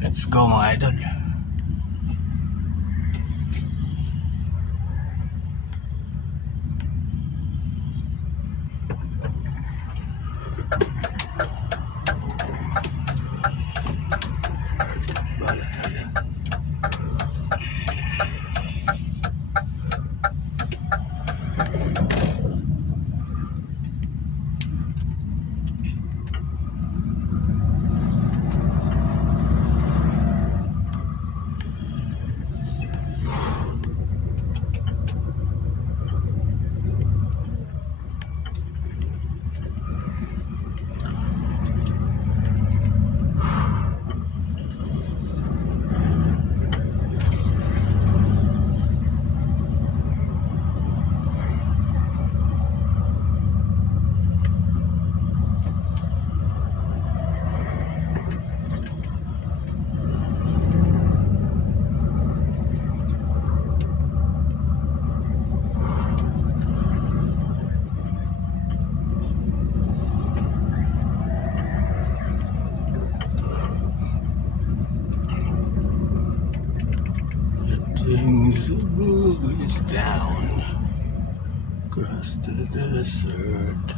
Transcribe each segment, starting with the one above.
Let's go mga idol. Things is down across the desert.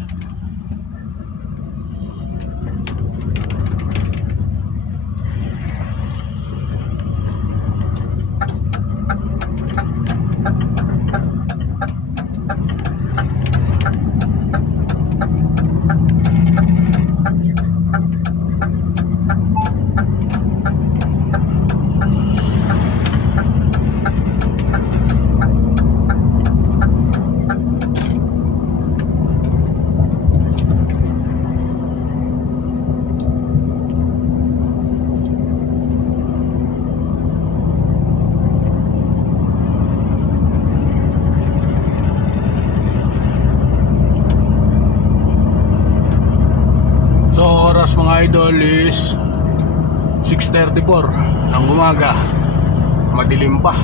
Oras mga idol is 6:34 ng umaga, madilim pa.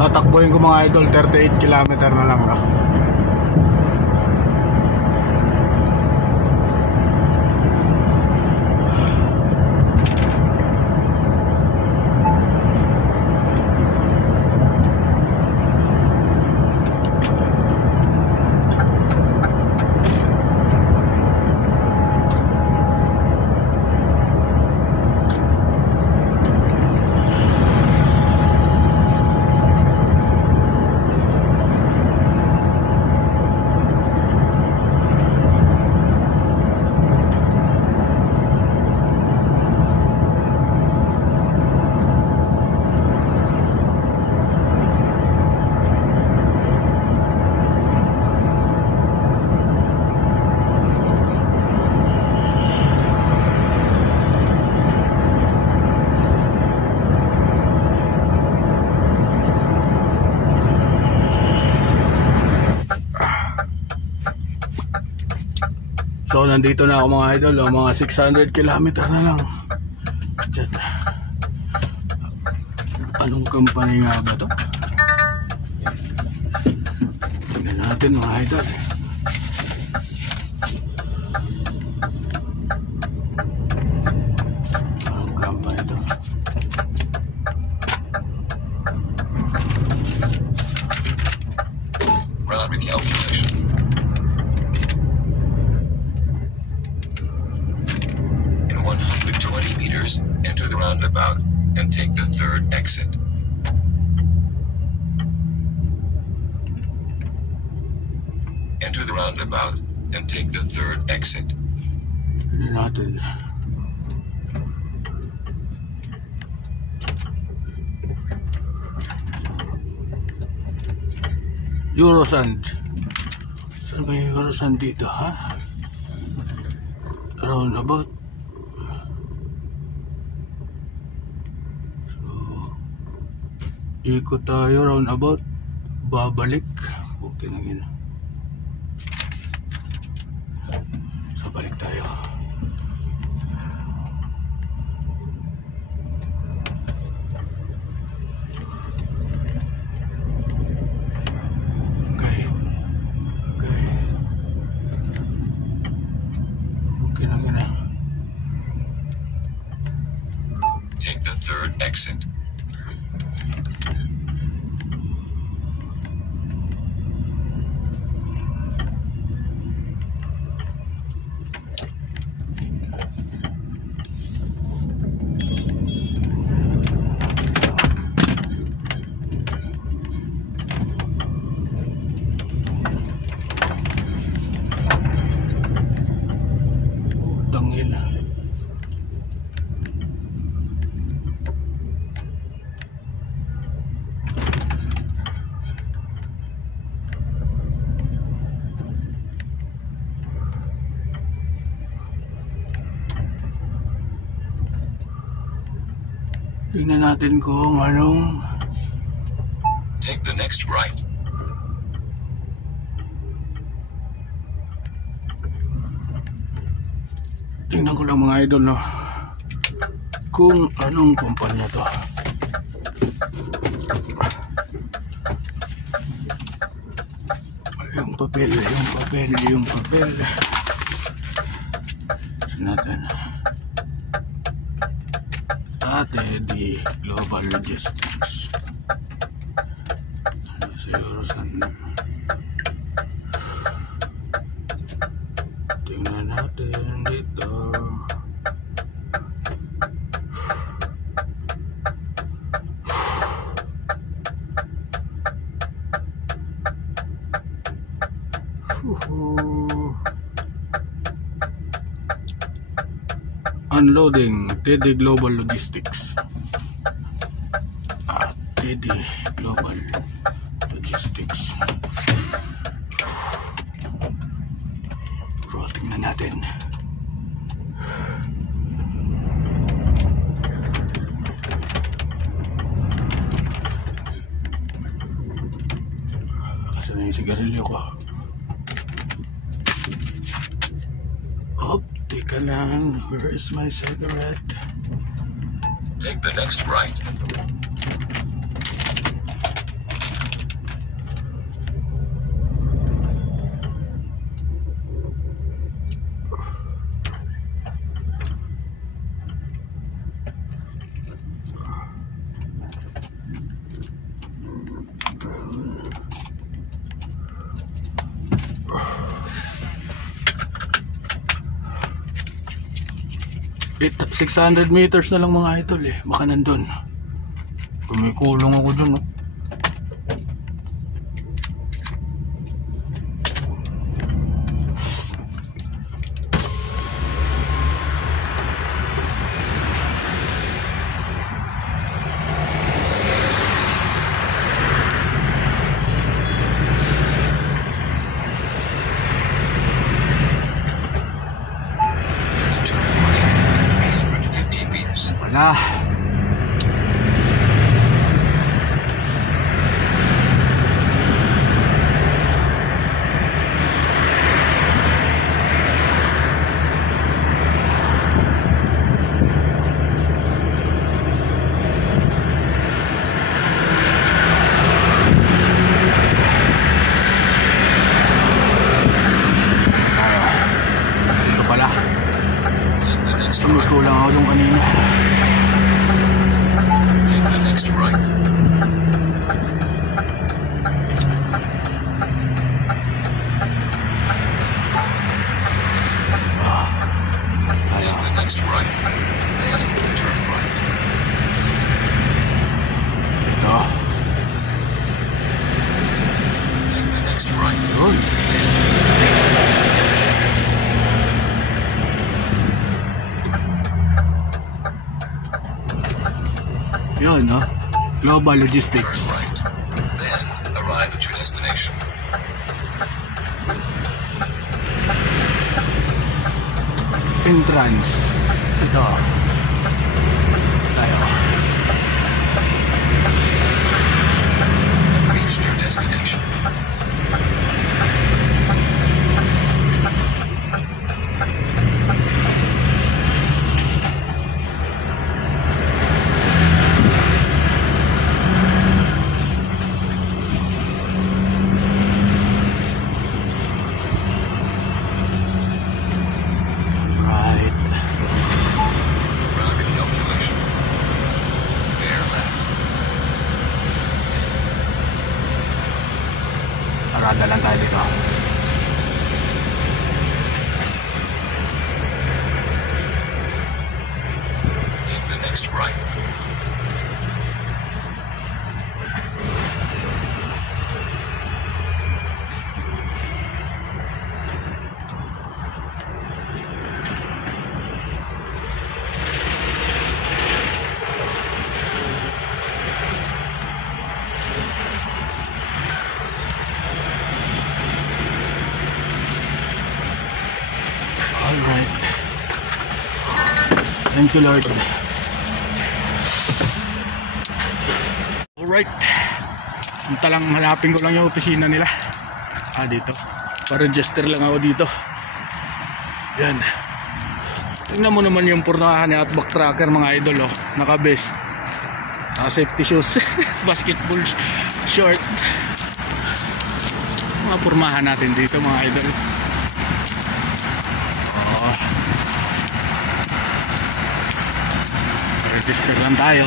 Tatakbuhin ko mga idol, 38 kilometer na lang. So nandito na ako mga idol, mga 600 kilometer na lang. Diyan. Anong company nga ba to? Tingnan natin mga idol. recalculation. In 120 meters, enter the roundabout and take the third exit. Enter the roundabout and take the third exit. Hindi natin. Eurosand. Saan ba yung Eurosand dito, ha? Roundabout. So, ikot tayo roundabout. Babalik. Okay na yun. So, balik tayo. Take the third exit. Tangin. Tingnan natin kung anong Take the next right. tingnan ko lang mga idol, no, kung anong kumpanya to. Yung papel. Tignan natin. Teddy Global Logistics. Siguro saan? Tingnan natin dito. Unloading Teddy Global Logistics. Teddy Global Logistics. So, tingnan natin. Asan na yung sigarilyo ko? Teka lang, where is my cigarette? Take the next right. It 600 meters na lang mga idol eh. Baka nandun. Kumikulong ako dun. No? Wala. Ito pala. Kulang ako nung kanina. Take the next right. Yun, no? Global Turn Logistics. right. Then arrive at your destination. Entrance. Ito. Tayo. You have reached your destination. Right. Route calculation. Bear left. Arada lang tayo dito. Take the next right. Alright. Thank you, Lord. Alright. Punta lang, halapin ko lang yung opisina nila. Dito. Pa-register lang ako dito. Yan. Tingnan mo naman yung pornahan ni Outback Tracker, mga idol, oh. Naka-vest. Safety shoes. Basketball short. Mga pormahan natin dito, mga idol. Register lang tayo.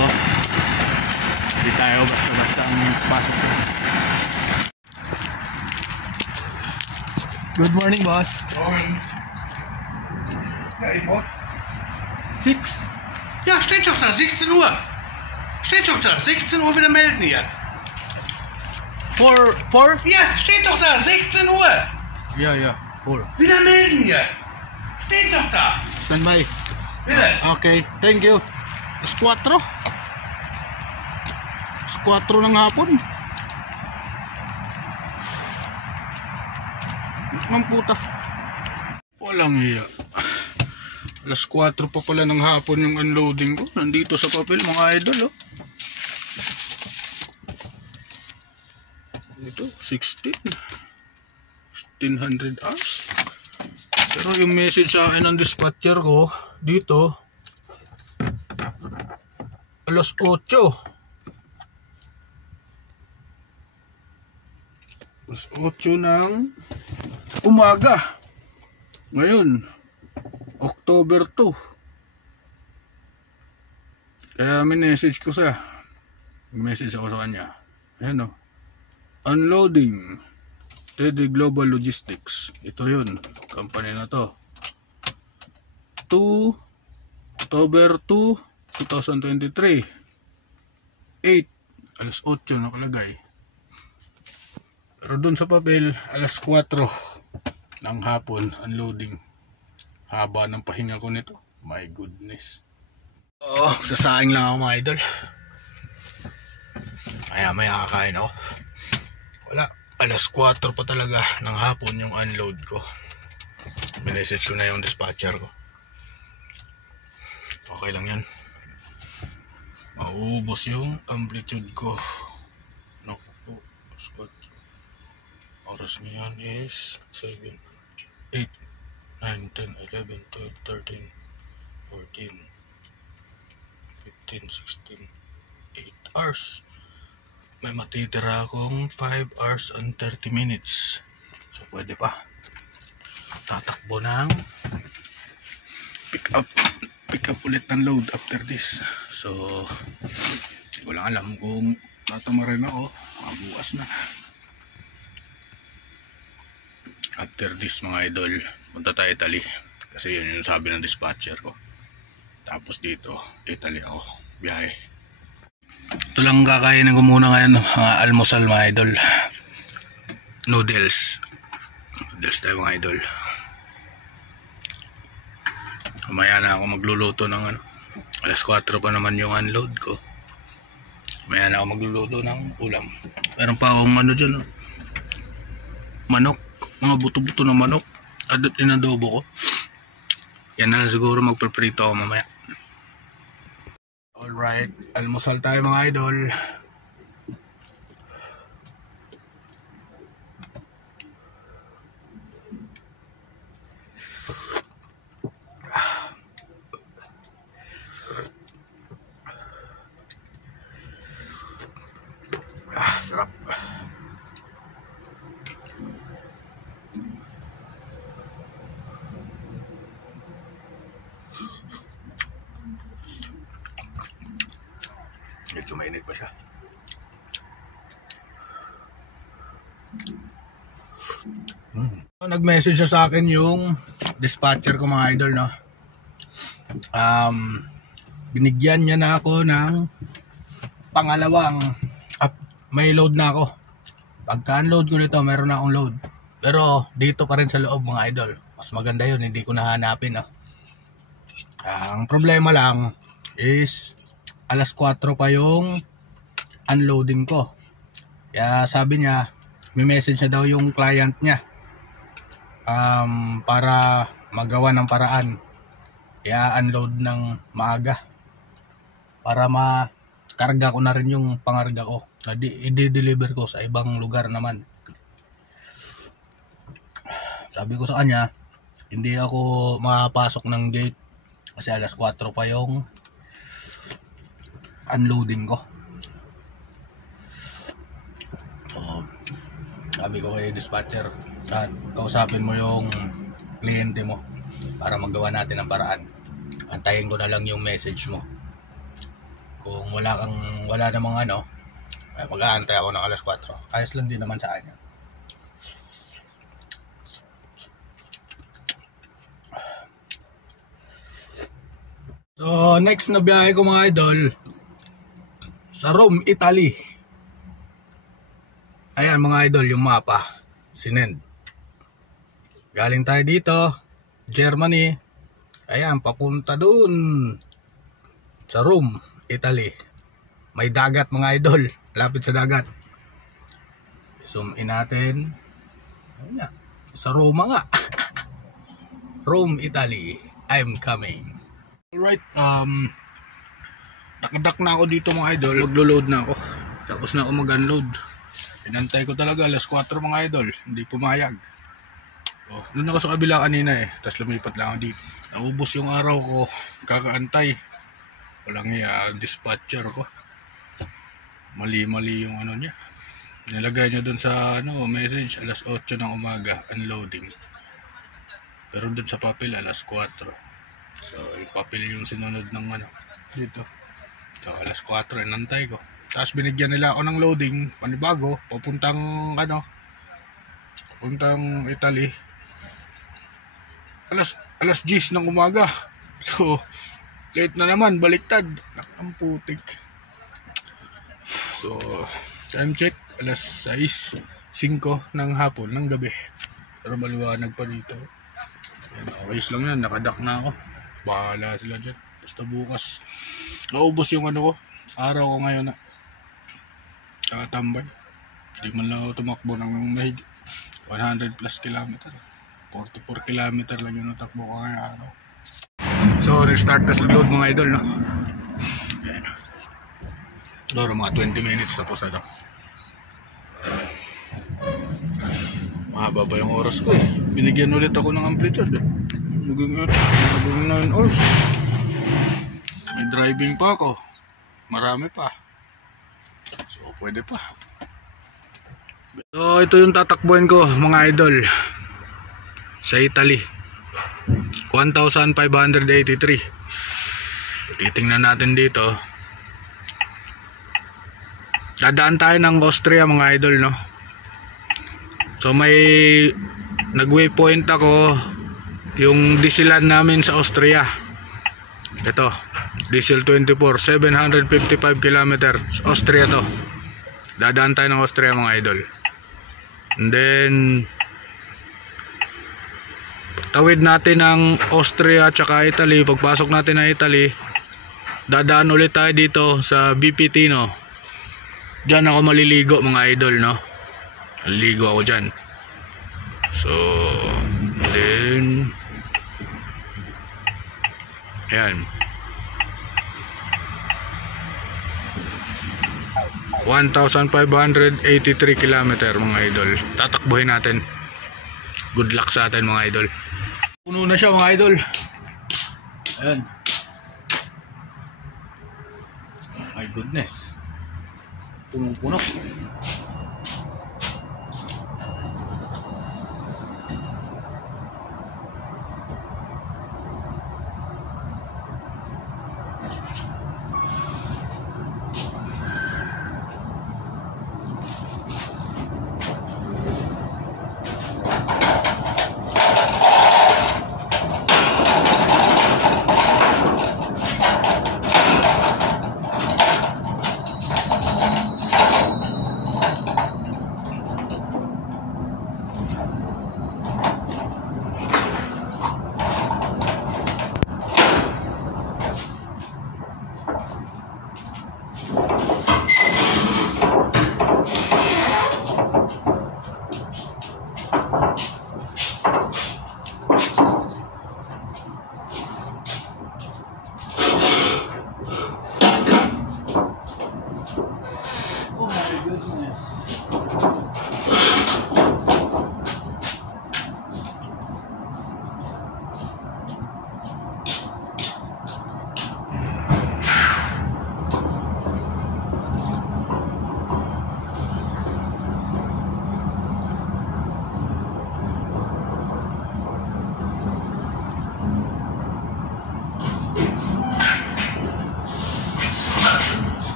Hindi tayo basta-basta ang pasok. Good morning, boss. Morgen. Ja, ich brauch... 6. Ja, steht doch da, 16 Uhr. Steht doch da, 16 Uhr wieder melden hier. 4? Ja, steht doch da, 16 Uhr. Yeah, 4. Wieder melden hier. Steht doch da. Stand by. Bitte. Okay, thank you. Alas 4. Alas 4 ng hapon. Mang puta. Walang iya. Alas 4 pa pala ng hapon yung unloading ko. Nandito sa papel, mga idol, oh. Ito, 1600 hours. Pero yung message sa akin ng dispatcher ko dito, alas 8. Alas 8 ng umaga. Ngayon, October 2. Kaya message ko siya. Message ako sa kanya. Ayan, oh. Unloading Teddy Global Logistics. Ito yun, company na to. October 2, 2023. 8, alas 8 nakalagay. Pero dun sa papel, alas 4 ng hapon, unloading. Haba ng pahinga ko nito. My goodness. Sasaing lang ako, mga idol. Maya kakain ako. Wala, alas 4 pa talaga ng hapon yung unload ko. Minessage ko na yung dispatcher ko. Okay lang yan. Mauubos yung amplitude ko. Naku po, oras ngayon is 7, 8, 9, 10, 11, 12, 13, 14, 15, 16, 8 hours. May matitira akong 5 hours and 30 minutes. So pwede pa. Tatakbo ng pick up ulit ng load after this. So hindi ko lang alam kung tatama rin ako. Bukas na. After this, mga idol, punta tayo Italy. Kasi yun yung sabi ng dispatcher ko. Tapos dito, Italy ako. Biyahe. Ito lang kakainin ko muna ngayon, almusal, mga idol. Noodles. Dahil tayo mga idol. Mamaya na ako magluluto ng ano. Alas 4 pa naman yung unload ko. Mamaya na ako magluluto ng ulam. Meron pa akong ano dyan, oh. Manok. Mga buto-buto na manok. Inadobo ko. Yan na siguro magpreprito ako mamaya. Alright. Almusal tayo mga idol. Sarap. Medyo mainit pa siya. Nag-message siya sa akin yung dispatcher ko mga idol, no? Binigyan niya na ako ng pangalawang may load na ako. Pagka-unload ko nito, meron na akong load. Pero dito pa rin sa loob mga idol. Mas maganda yun, hindi ko nahanapin. Ang problema lang is alas 4 pa yung unloading ko. Kaya sabi niya, may message na daw yung client niya para magawa ng paraan. Kaya unload ng maaga para makarga ko na rin yung pangarga ko. I-deliver ko sa ibang lugar naman. Sabi ko sa kanya, hindi ako makapasok ng gate kasi alas 4 pa yung unloading ko. So, sabi ko kay dispatcher, kausapin mo yung kliyente mo para magawa natin ang paraan. Antayin ko na lang yung message mo. Kung wala namang ano, mag-aantay ako ng alas 4. Ayos lang din naman sa kanya. So, next na biyahe ko mga idol, sa Rome, Italy. Ayan mga idol, yung mapa, sinend. Galing tayo dito, Germany. Ayan, papunta dun sa Rome, Italy. May dagat mga idol, lapit sa dagat. Zoom in natin. Ayan, sa Roma nga. Rome, Italy. I'm coming. Alright, nakadak na ako dito mga idol. Maglo-load na ako. Tapos na ako mag-unload. Pinantay ko talaga alas 4 mga idol. Hindi pumayag. Doon ako sa kabila kanina eh. Tapos lumipat lang ako dito. Naubos yung araw ko. Kakaantay. Walang dispatcher ko. Mali-mali yung ano niya. Nilagay niya doon sa message alas 8 ng umaga. Unloading. Pero doon sa papel alas 4. So, yung papel yung sinunod ng dito. So, alas 4, inantay ko. Tapos binigyan nila ako ng loading, panibago, papuntang Italy. Alas 10 ng umaga. So, late na naman, baliktad. Ang putik. So, time check, alas 6:05 ng hapon, ng gabi. Pero maliwanag pa dito. Ayos lang yan, nakadak na ako. Bahala sila dyan. Basta bukas naubos yung ko, araw ko ngayon na nakatambay. Hindi man lang ako tumakbo ng mahigit 100 plus kilometer. 44 kilometer lang yung natakbo ko ngayong araw. So restart tas load mga idol, no? Ayan. Loro mga 20 minutes tapos na to. Mahaba pa yung oras ko. Binigyan ulit ako ng amplitude. Naging 9 hours. May driving pa ako. Marami pa. So pwede pa. So ito yung tatakbuhin ko mga idol. Sa Italy. 1,583. Titingnan natin dito. Dadaan tayo ng Austria mga idol, no? So may nag-waypoint ako yung dieselan namin sa Austria. Ito, diesel 24, 755 km. Austria to. Dadaan tayo ng Austria mga idol. And then Tawid natin ng Austria tsaka Italy. Pagpasok natin ng Italy, dadaan ulit tayo dito sa BPT, no. Diyan ako maliligo mga idol, no. Maliligo ako dyan. So then ayan, 1,583 kilometer mga idol. Tatakbuhin natin. Good luck sa atin mga idol. Puno na siya mga idol. Ayan. My goodness. Punong-puno.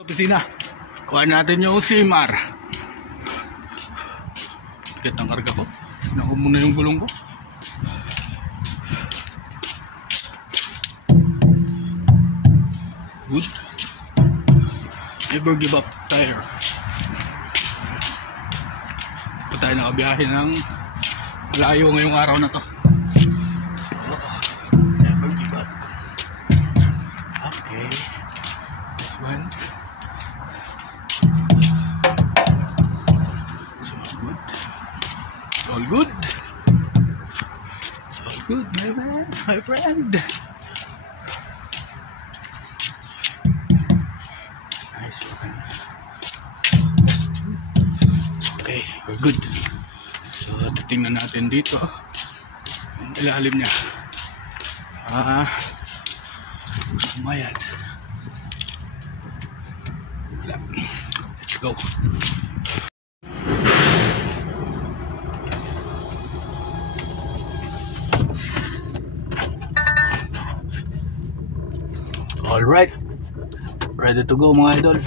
Opisina. Kuha natin yung CMR. Sakit ang karga ko. Naku muna yung gulong ko. Good. Never give up tire. Pa tayo nakabiyahe ng malayo ngayong araw na to. So, never give up. Okay. This one. All good. It's all good, my man, my friend. Nice one. Okay, we're good. So, titingnan natin dito ang ilalim niya. Sumayad. Wala. Let's go. Alright, ready to go mga idol.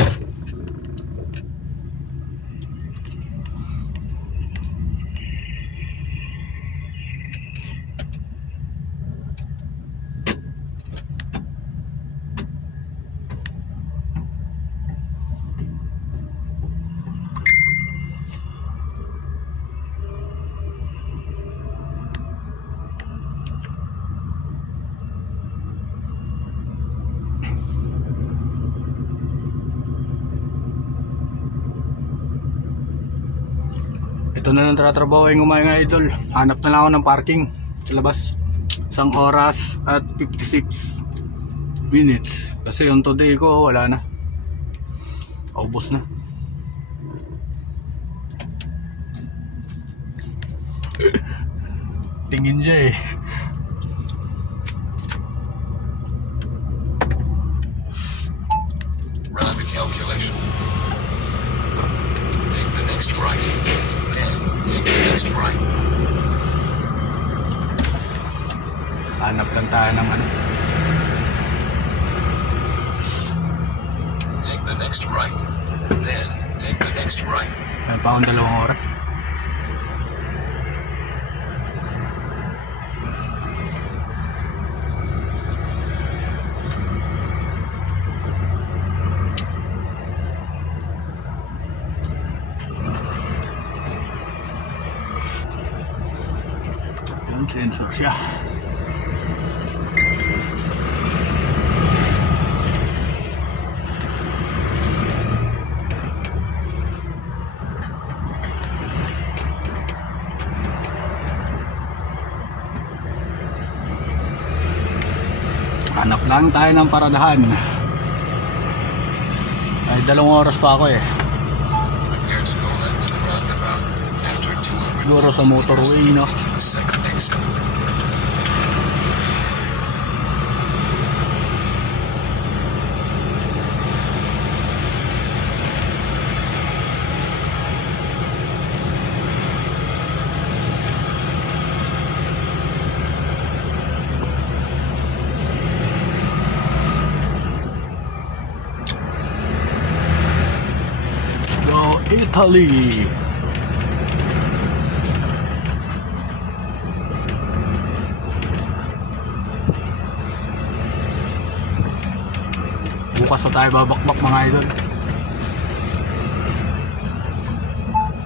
Ito na lang tratrabaho yung mga idol. Hanap na lang ako ng parking sa labas. 1 oras at 56 minutes. Kasi yung today ko wala na. Paubos na. Tingin siya eh. Run the calculation. Take the next right. Then take the next right. Hanap lang tayo ng ano. Take the next right. Then take the next right. May pa akong 2 oras. Yung sensor siya. Hanap lang tayo ng paradahan. Ay 2 oras pa ako eh. Prepare to go left in the roundabout. After 200 Siguro sa motorway, no? taking the second exit. Go Italy! Bukas na tayo babakbak mga idol.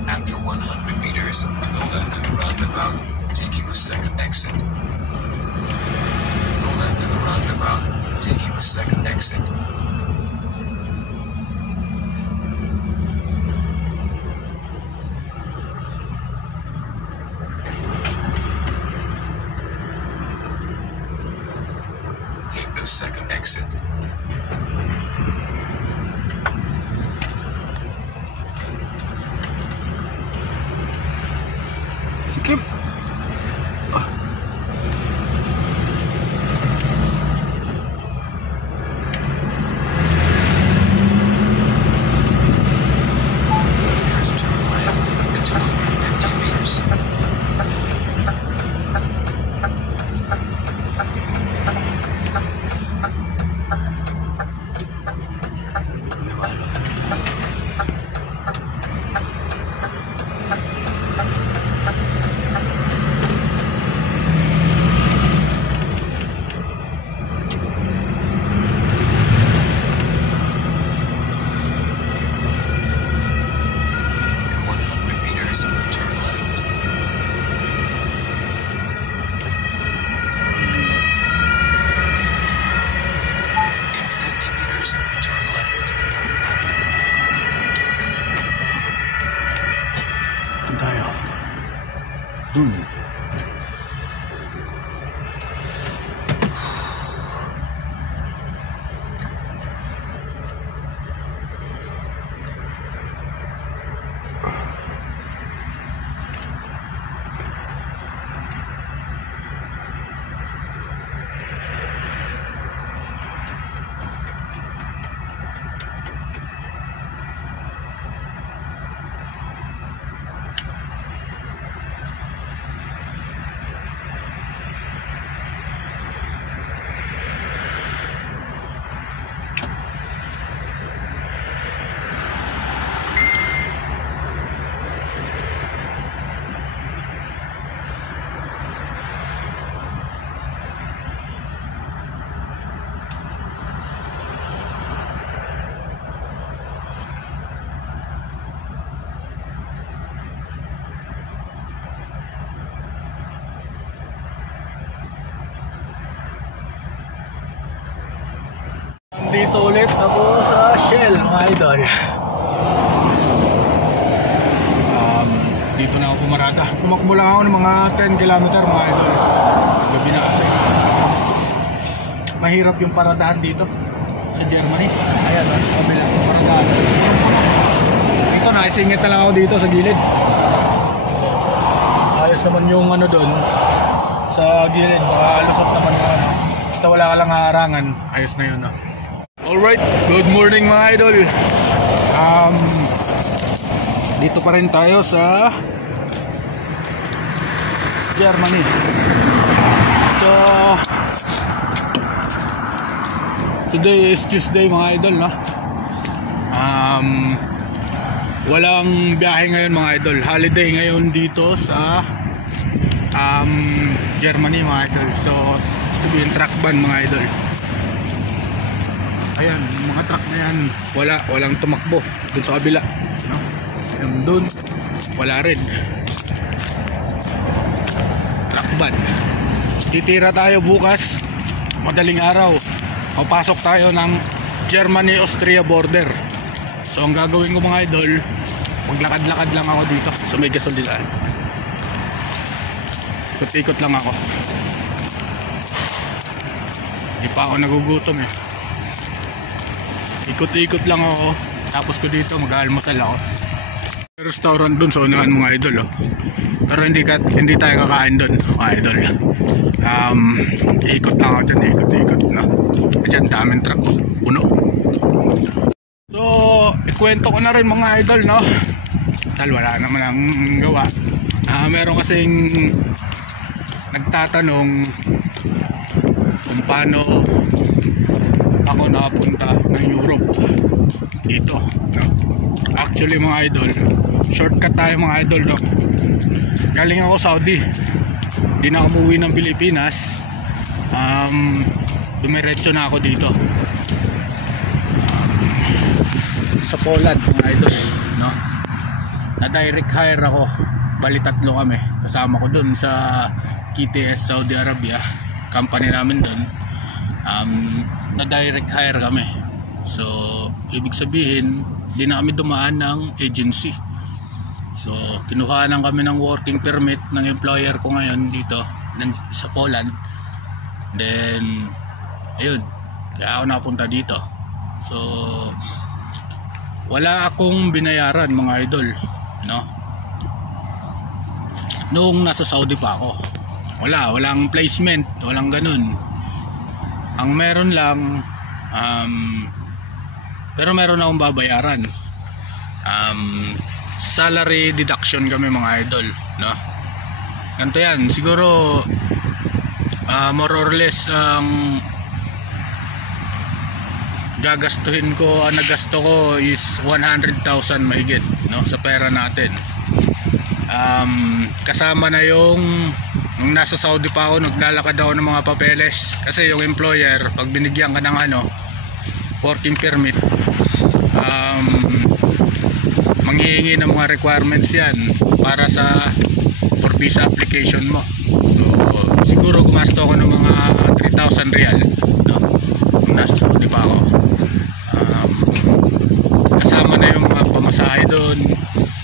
After 100 meters, go left in the roundabout, taking the second exit. Go left in the roundabout, taking the second exit. Take the second exit. Skip! There's turn left in 250 meters. In 100 meters, turn left. In 50 meters, turn left. Doon tayo. Dun. Dito ulit ako sa Shell mga idol. dito na ako pumarada. Tumakbo lang ako ng mga 10 kilometer mga idol. Gabi na kasi. Mahirap yung paradahan dito sa Germany. Ayan, sa kabila yung paradahan. Dito, naisingit na lang ako dito sa gilid. So, ayos naman yung ano doon sa gilid. Baka lusot naman yung ano. Basta wala ka lang harangan. Ayos na yun, no? Alright, good morning mga idol. Dito pa rin tayo sa Germany. So today is Tuesday mga idol, no? Walang biyahe ngayon mga idol. Holiday ngayon dito sa Germany mga idol. So sabihin truck ban mga idol. Ayan, yung mga truck na yan, walang tumakbo dun sa kabila, no? Yung dun, wala rin. Truck ban. Titira tayo bukas, madaling araw. Papasok tayo ng Germany-Austria border. So ang gagawin ko mga idol, maglakad-lakad lang ako dito sa may gasolinaan. Ikot-ikot lang ako. Hindi pa ako nagugutom eh. Ikot-ikot lang ako. Tapos ko dito mag-almusal ako. May restaurant dun sa unahan mga idol, oh. Pero hindi tayo kakain dun mga idol. Ikot lang ako dyan, ikot-ikot, no? Dyan daming truck, puno. So ikwento ko na rin mga idol, no? Dahil wala naman ang gawa. Meron kasing nagtatanong kung paano ako nakapunta ng Europe dito, no? Actually mga idol, shortcut tayo mga idol, no? Galing ako Saudi, di na ako umuwi ng Pilipinas. Dumiretso na ako dito sa Poland mga idol, no? Na direct hire ako. Bali tatlo kami, kasama ko dun sa KTS Saudi Arabia, company namin dun. Na direct hire kami. So ibig sabihin di na kami dumaan ng agency. So kinuhanan kami ng working permit ng employer ko ngayon dito sa Poland. Then ayun, kaya ako napunta dito. So wala akong binayaran mga idol, no? Nung nasa Saudi pa ako, walang placement, walang ganun. Ang meron lang, pero meron akong babayaran. Salary deduction kami mga idol, no? Ganito yan, siguro more or less gagastuhin ko, nagasto ko is 100,000 mahigit, no, sa pera natin. Kasama na yung nung nasa Saudi pa ako, naglalakad ako ng mga papeles kasi yung employer pag binigyan ka ng working permit, manghihingi ng mga requirements yan para for visa application mo. So siguro gumasto ako ng mga 3,000 real, no, nung nasa Saudi pa ako. Kasama na yung mga pamasahe doon,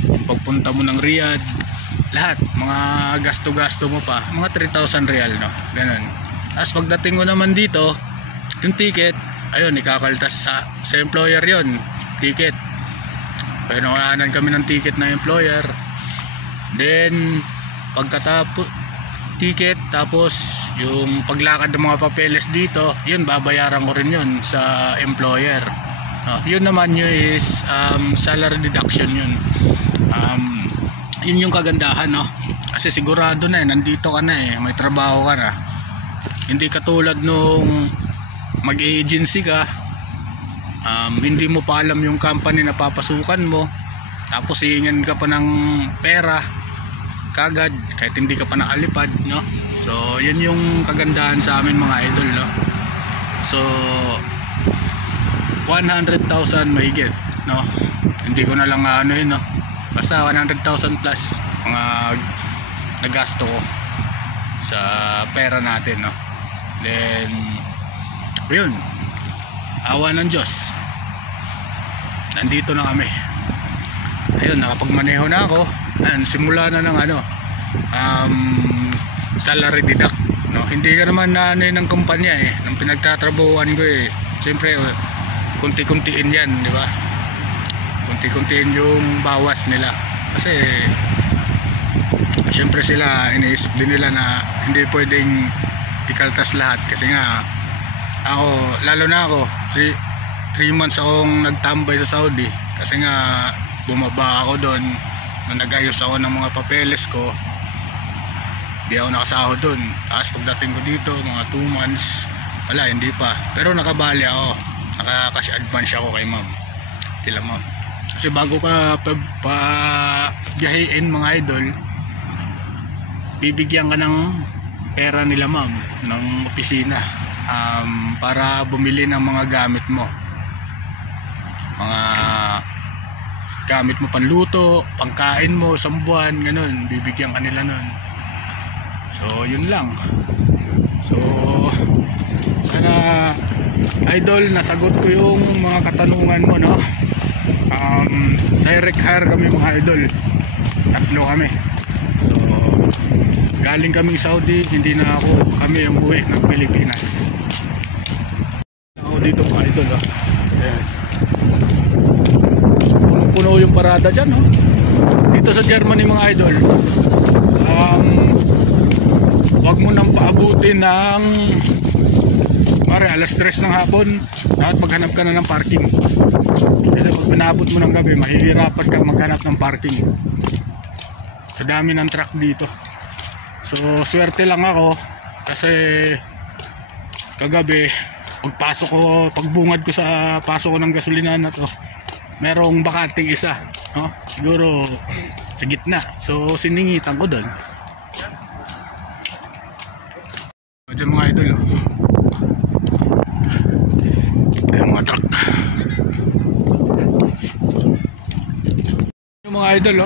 yung pagpunta mo ng Riyadh, lahat, mga gasto-gasto mo pa, mga 3,000 real, no? Ganun. Tapos pagdating ko naman dito, yung ticket, ayun, ikakaltas sa employer yon, ticket. Pinuhanan kami ng ticket ng employer. Then pagkatapos ticket, tapos yung paglakad ng mga papeles dito, yun, babayaran ko rin yun sa employer. Yun naman yun is salary deduction yun. Yun yung kagandahan, no? Kasi sigurado na nandito ka na may trabaho ka na. Hindi katulad nung mag-agency ka, hindi mo pa alam yung company na papasukan mo, tapos hihingan ka pa ng pera kagad kahit hindi ka pa nakalipad, no? So yun yung kagandahan sa amin mga idol, no? So 100,000 mahigit, no? Hindi ko na lang no? Basta 100,000 plus mga nagasto ko sa pera natin, no? Then yun, awa ng Diyos, nandito na kami. Ayun, nakapagmaneho na ako. simula na ng salary deduct, no? Hindi ka naman na ng kumpanya ng pinagtatrabahuan ko siyempre kunti-kuntiin yan, di ba? Kunti-kuntiin yung bawas nila kasi siyempre sila iniisip din nila na hindi pwedeng ikaltas lahat kasi nga ako, lalo na ako 3 months akong nagtambay sa Saudi kasi nga bumaba ako doon nung nag-ayos ako ng mga papeles ko. Hindi ako nakasahod doon. Tapos pagdating ko dito mga 2 months wala, hindi pa, pero nakabali ako, kasi advance ako kay ma'am, kila ma'am, kasi bago ka biyahiin mga idol, bibigyan ka ng pera nila ma'am ng opisina para bumili ng mga gamit mo, mga gamit mo panluto, pangkain mo, isang buwan, ganun, bibigyan ka nila nun. So yun lang. So sana idol nasagot ko yung mga katanungan mo, no? Direct hire kami mga idol, 3 kami. So galing kaming Saudi, hindi na kami umuwi ng Pilipinas. Ako dito mga idol, puno yung parada dyan, dito sa Germany mga idol. Wag mo nang paabutin ng alas 3 ng hapon at maghanap ka na ng parking, kasi pag pinabot mo ng gabi mahihirapan ka maghanap ng parking sa dami ng truck dito. So swerte lang ako kasi kagabi pagbungad ko sa pasok ko ng gasolina na to, merong bakanting isa, no? Siguro sa gitna, so siningitan ko doon. Diyan mga idol, ayan mga truck, yung mga idol,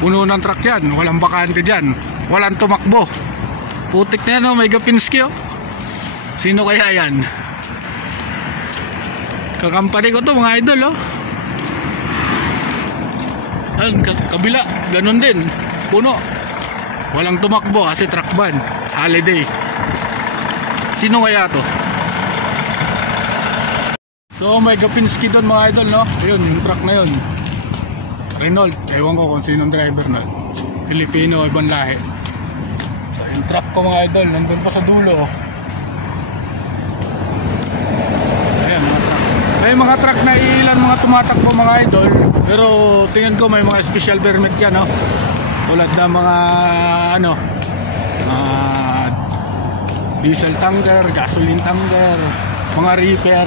puno ng truck yan, walang bakante dyan, walang tumakbo, putik na yan, may Gapinski, sino kaya yan? Kakampani ko to mga idol, kabila, ganun din, puno, walang tumakbo kasi truck ban, holiday. Sino kaya to? So may Gapinski doon mga idol, no? Yun, yung truck na yun, Renault, ewan ko kung sinong driver na, Filipino, ibang lahi. So yung truck ko mga idol, nandun pa sa dulo. Ayan mga truck. May mga truck na ilan mga tumatakbo mga idol, pero tingin ko may mga special permit yan, no? Tulad na mga diesel tanker, gasoline tanker, mga repair.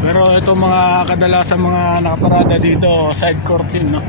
Pero ito mga kadalasan mga nakaparada dito, side curtain, no?